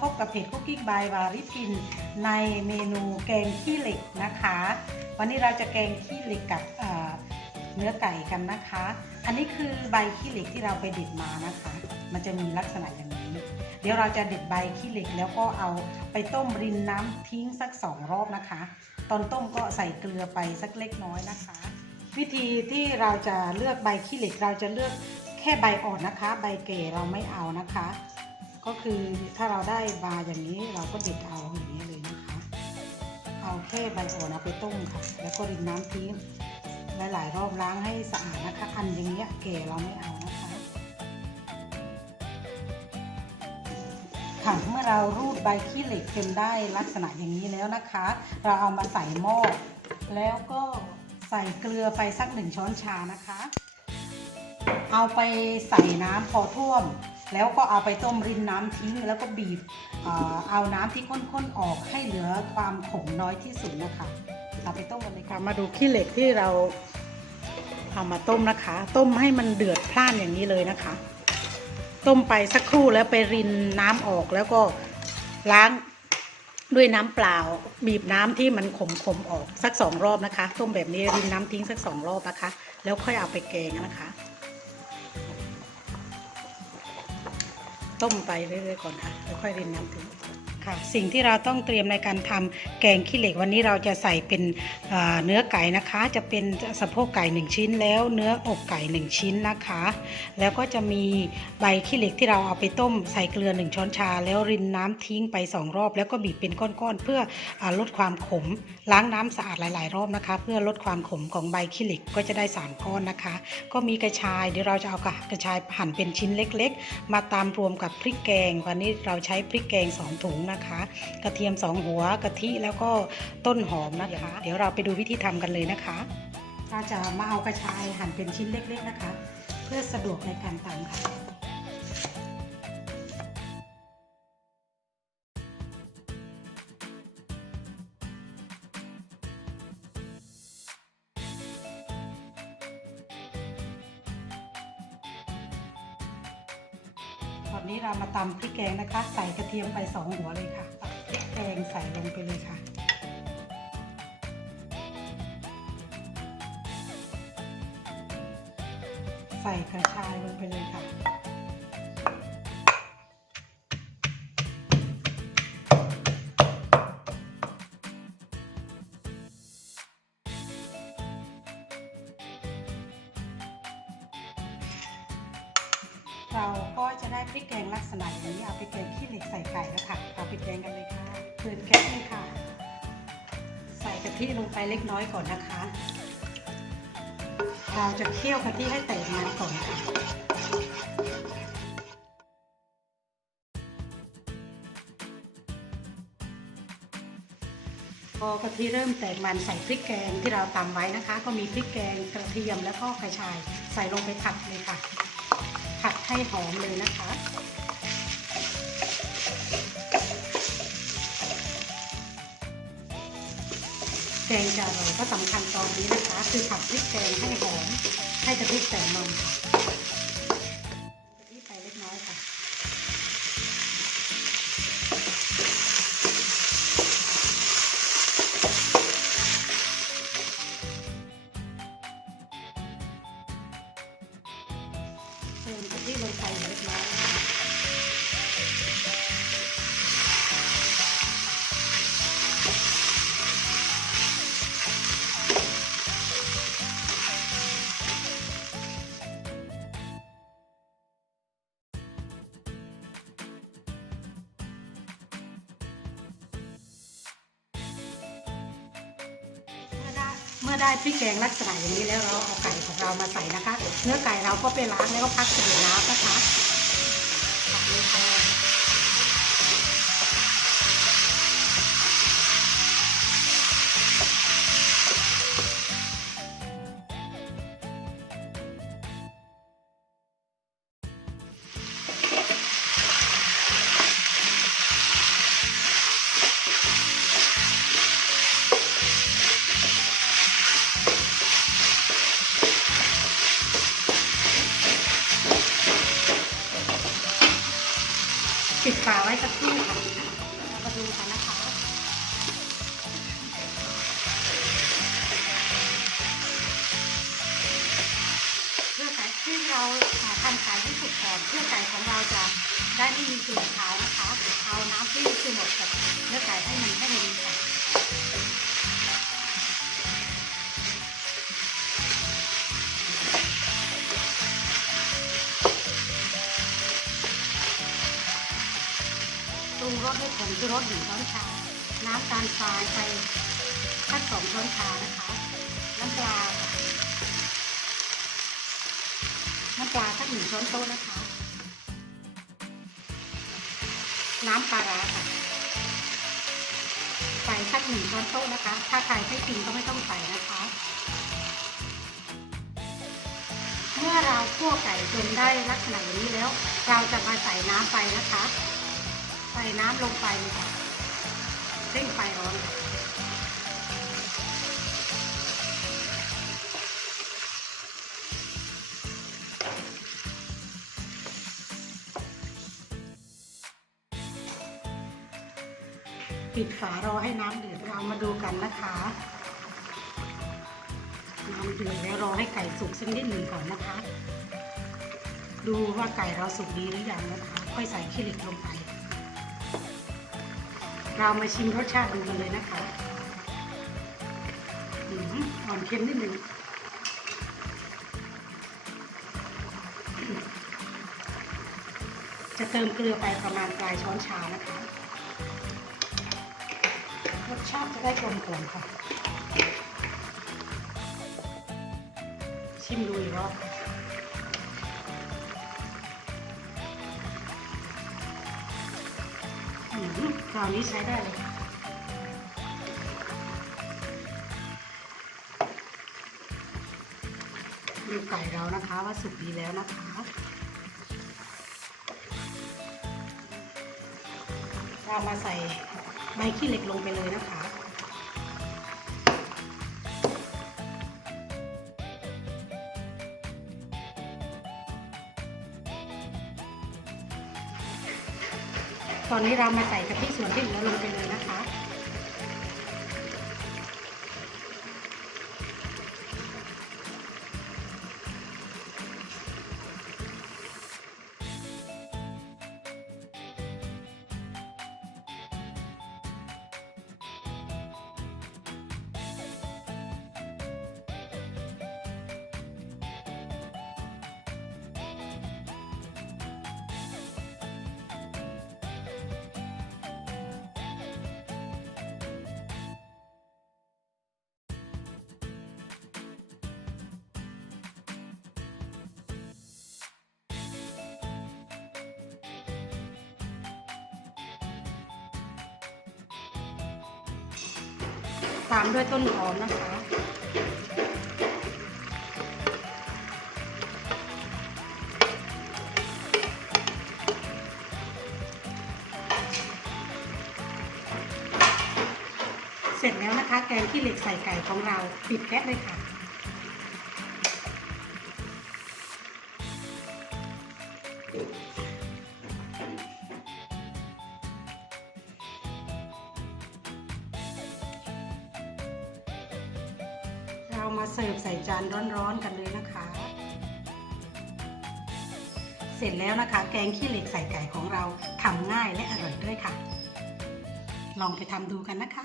พบกับเพจคุกกิ้งบายวาริทิน ในเมนูแกงขี้เหล็กนะคะ วันนี้เราจะแกงขี้เหล็กกับเเนื้อไก่กันนะคะ อันนี้คือใบขี้เหล็กที่เราไปเด็ดมานะคะ มันจะมีลักษณะอย่างนี้ เดี๋ยวเราจะเด็ดใบขี้เหล็กแล้วก็เอาไปต้มรินน้ำทิ้งสักสองรอบนะคะ ตอนต้มก็ใส่เกลือไปสักเล็กน้อยนะคะ วิธีที่เราจะเลือกใบขี้เหล็กเราจะเลือกแค่ใบอ่อนนะคะ ใบเก๋เราไม่เอานะคะ ก็คือถ้าเราได้มาอย่างนี้เราก็เด็ดเอาอย่างนี้เลยนะคะ เอาแค่ใบอ่อนเอาไปต้มค่ะ แล้วก็รินน้ำทิ้งหลายๆรอบล้างให้สะอาดนะคะ อันอย่างเงี้ยเก๋เราไม่เอานะคะ ค่ะเมื่อเรารูดใบขี้เหล็กจนได้ลักษณะอย่างนี้แล้วนะคะ เราเอามาใส่หม้อแล้วก็ใส่เกลือไปสักหนึ่งช้อนชานะคะ เอาไปใส่น้ำพอท่วม แล้วก็เอาไปต้มรินน้ำทิ้ง แล้วก็บีบเอาน้ำที่ข้นๆออกให้เหลือความขมน้อยที่สุดนะคะเอาไปต้มกันเลยค่ะมาดูขี้เหล็กที่เราเอามาต้มนะคะ ต้มให้มันเดือดพล่านอย่างนี้เลยนะคะ ต้มไปสักครู่แล้วไปรินน้ำออกแล้วก็ล้างด้วยน้ำเปล่า บีบน้ำที่มันขมขมๆออกสักสองรอบนะคะ ต้มแบบนี้รินน้ำทิ้งสักสองรอบนะคะ แล้วค่อยเอาไปแกงนะคะ ต้มไปเรื่อยๆก่อนค่ะแล้วค่อยรินน้ำทิ้ง ค่ะ สิ่งที่เราต้องเตรียมในการทำแกงขี้เหล็กวันนี้เราจะใส่เป็นเนื้อไก่นะคะ จะเป็นสะโพกไก่หนึ่งชิ้น แล้วเนื้ออกไก่หนึ่งชิ้นนะคะ แล้วก็จะมีใบขี้เหล็กที่เราเอาไปต้มใส่เกลือหนึ่งช้อนชา แล้วรินน้ำทิ้งไปสองรอบ แล้วก็บีบเป็นก้อนๆ เพื่ออลดความขม ล้างน้ำสะอาดหลาย ๆ รอบนะคะ เพื่อลดความขมของใบขี้เหล็กก็จะได้สามก้อนนะคะ ก็มีกระชายเดี๋ยวเราจะเอากระชายหั่นเป็นชิ้นเล็ก ๆ มาตามรวมกับพริกแกง วันนี้เราใช้พริกแกงสองถุงนะคะ กระเทียมสองหัวกะทิแล้วก็ต้นหอมนะคะ เดี๋ยวเราไปดูวิธีทำกันเลยนะคะเราจะมาเอากระชายหั่นเป็นชิ้นเล็ก ๆนะคะ เพื่อสะดวกในการตำค่ะ นี้เรามาตำพริกแกงนะคะ ใส่กระเทียมไปสองหัวเลยค่ะตักพริกแกงใส่ลงไปเลยค่ะใส่กระชายลงไปเลยค่ะ จะได้พริกแกงลักษณะอย่างนี้เอาไปแกงขี้เหล็กใส่ไก่แล้วค่ะเอาไปแกงกันเลยค่ะเปิดแก๊สเลยค่ะ ใส่กะทิลงไปเล็กน้อยก่อนนะคะ เราจะเคี่ยวกะทิให้แตกมันก่อนค่ะพอกะทิเริ่มแตกมันใส่พริกแกงที่เราตำไว้นะคะ ก็มีพริกแกงกระเทียมแล้วก็กระชาย ใส่ลงไปผัดเลยค่ะ ผัดให้หอมเลยนะคะ แกงจะอร่อยก็สำคัญตอนนี้นะคะ คือผัดพริกแกงให้หอม ให้กะทิแตงมันค่ะ เติมกะทิลงไปเล็กน้อยเมื่อได้พริกแกงลักษณะอย่างนี้แล้วเราเอาไก่ เรามาใส่นะคะ เนื้อไก่เราก็ไปล้างแล้วก็พักสิบน้ำนะคะ ฝาไว้สักครู่ค่ะเรามาดูกันนะคะ เพื่อไก่ที่เราอ่าทำไก่ให้สุกก่อนเพื่อไก่ของเราจะได้ไม่มีกลิ่นขาวนะคะ เอาน้ำที่คือหมดกับเนื้อไก่ให้มันให้มันดีค่ะ รุงรสด้ผงชูรสหนึ่งช้อนชา น้ำตาลทรายไปสักสองช้อนชานะคะ น้ำปลาค่ะน้ำปลาสักหนึ่งช้อนโต๊ะนะคะ น้ำปลาร้าค่ะใส่สักหนึ่งช้อนโต๊ะนะคะ ถ้าใครไม่กินก็ไม่ต้องใส่นะคะ เมื่อเราคั่วไก่จนได้ลักษณะอย่างนี้แล้ว เราจะมาใส่น้ำไปนะคะ ใส่น้ำลงไปเลยค่ะเร่งไฟร้อนค่ะปิดฝารอให้น้ำเดือดเรามาดูกันนะคะ น้ำเดือดแล้วรอให้ไก่สุกสักนิดหนึ่งก่อนนะคะ ดูว่าไก่เราสุกดีหรือยังนะคะ ค่อยใส่ขี้เหล็กลงไป เรามาชิมรสชาติดูกันเลยนะคะอ่อนเค็มนิดหนึ่งจะเติมเกลือไปประมาณปลายช้อนชานะคะ รสชาติจะได้กลมกล่อมค่ะ ชิมดูอีกรอบ คราวนี้ใช้ได้เลย ดูไก่เรานะคะว่าสุกดีแล้วนะคะเรามาใส่ใบขี้เหล็กลงไปเลยนะคะ ตอนนี้เรามาใส่กะทิส่วนที่เหลือลงไปเลยนะคะ ตามด้วยต้นหอมนะคะ เสร็จแล้วนะคะ แกงขี้เหล็กใส่ไก่ของเราปิดแก๊สเลยค่ะ เรามาเสิร์ฟใส่จานร้อนๆกันเลยนะคะ เสร็จแล้วนะคะ แกงขี้เหล็กใส่ไก่ของเราทำง่ายและอร่อยด้วยค่ะ ลองไปทำดูกันนะคะ